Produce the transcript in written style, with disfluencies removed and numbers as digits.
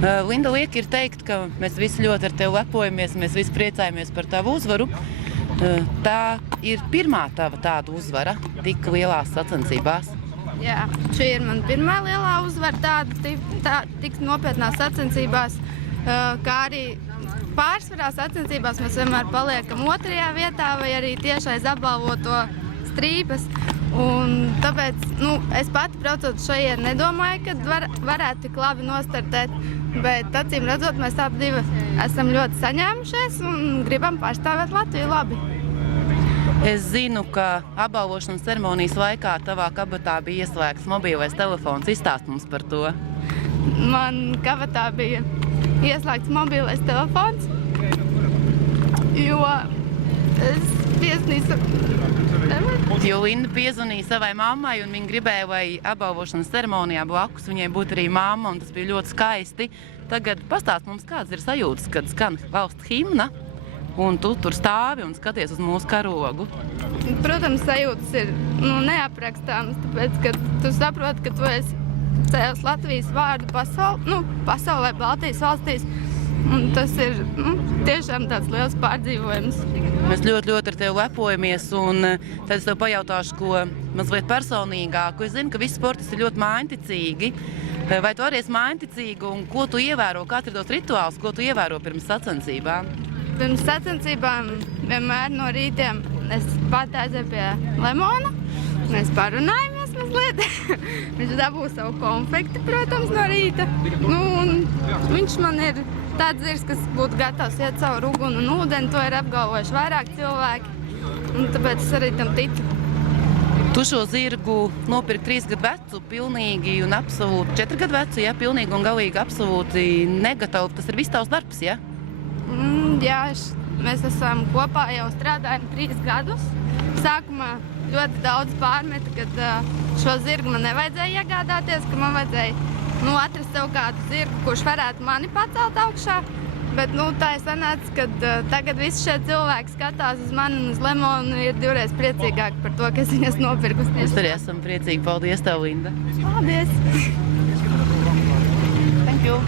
Linda, lieki ir teikt, ka mēs visi ļoti ar tevi lepojamies, mēs visi priecājamies par tavu uzvaru. Tā ir pirmā tava tāda uzvara tik lielās sacensībās? Jā, šī ir mana pirmā lielā uzvara tāda tik nopietnās sacensībās, kā arī pārsvarā sacensībās mēs vienmēr paliekam otrajā vietā vai arī tieši aiz apbalvoto strīpas. Un tāpēc es pati braucot šeit nedomāju, ka varētu tik labi nostartēt, bet acīm redzot, mēs abi divi esam ļoti saņēmušies un gribam pārstāvēt Latviju labi. Es zinu, ka apbalvošanas ceremonijas laikā tavā kabatā bija ieslēgts mobilais telefons. Izstāst mums par to. Man kabatā bija ieslēgts mobilais telefons, jo es piesnīju. Jo Linda piezvanīja savai mammai un viņa gribēja, lai apbalvošanas ceremonijā blakus viņai būtu arī mamma, un tas bija ļoti skaisti. Tagad pastāst mums, kāds ir sajūtas, kad skan valsts himna, un tu tur stāvi un skaties uz mūsu karogu. Protams, sajūtas ir neaprakstāmas, tāpēc, ka tu saproti, ka tu esi cēlis Latvijas vārdu pasaulē, Baltijas valstīs, un tas ir tiešām tāds liels pārdzīvojums. Mēs ļoti ar tevi lepojamies, un tad es tev pajautāšu, ko mazliet personīgāku. Es zinu, ka visi sportisti ir ļoti mājņticīgi. Vai tu arī esi mājņticīga, un ko tu ievēro? Kāds ir tos rituāls, ko tu ievēro pirms sacensībām? Pirms sacensībām vienmēr no rītiem es pati aizēju pie Lemona. Mēs parunājamies mazliet. Viņš dabū savu konfekti, protams, no rīta. Un viņš man ir tāds zirgs, kas būtu gatavs iet caur uguni un ūdeni. To ir apgalvojuši vairāk cilvēki. Un tāpēc es arī tam ticu. Tu šo zirgu nopirki 3 gadu vecu, pilnīgi un absolūti 4 gadu vecu, ja? Pilnīgi un galīgi absolūti negatavi. Tas ir viss tavs darbs, ja? Jā, mēs esam kopā jau strādājam 3 gadus. Sākumā ļoti daudz pārmeta, kad šo zirgu man nevajadzēja iegādāties, ka man vajadzēja atrast sev kādu zirgu, kurš varētu mani pacelt augšā. Bet tā ir sanāca, ka tagad visi šie cilvēki skatās uz mani un uz Lemonu un ir divreiz priecīgāki par to, ka es viņas nopirkusi. Mēs arī esam priecīgi. Paldies tev, Linda. Paldies! Thank you!